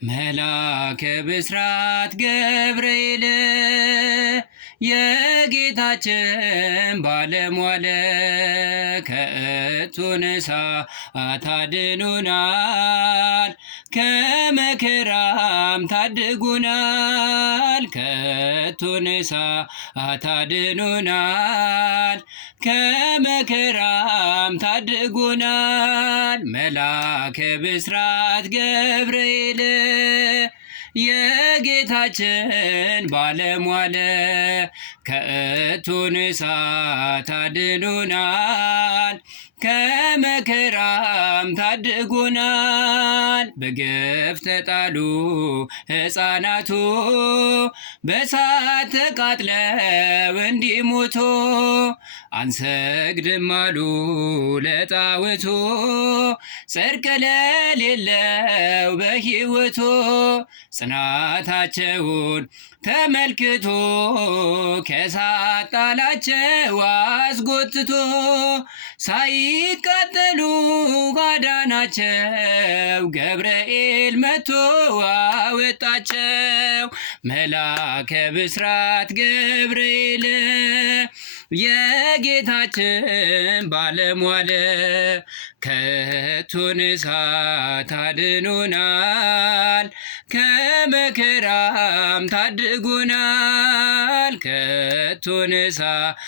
መልአከ ብስራት ገብርኤል የጌታችን ባለሟል ከእቶነ እሳት አድኖናል፣ ከመከራም ታድጉናል። ከእቶነ እሳት አድኖናል፣ ከመከራም ታድጉናል። መልአከ ብስራት ገብርኤል የጌታችን ባለሟል ከእቶነ እሳት አድኖናል፣ ከመከራም ታድጎናል። በግፍ ተጣሉ ሕፃናቱ በእሳት ተቃጥለው እንዲሞቱ፣ አንሰግድም አሉ ለጣዖቱ ጽድቅ ለሌለው በሕይወቱ። ጽናታቸውን ተመልክቶ ከእሳት ጣላቸው አስጎትቶ፣ ሳይቃጠሉ አዳናቸው ገብርኤል መጥቶ አወጣቸው። መልአከ ብስራት ገብርኤል የጌታችን ባለሟል ከእቶነ እሳት አድኖናል፣ ከመከራም ታድጎናል። ከእቶነ እሳት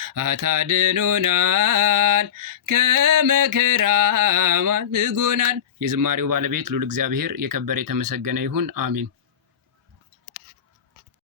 አድኖናል፣ ከመከራም ታድጎናል። የዝማሬው ባለቤት ልዑል እግዚአብሔር የከበረ የተመሰገነ ይሁን። አሜን።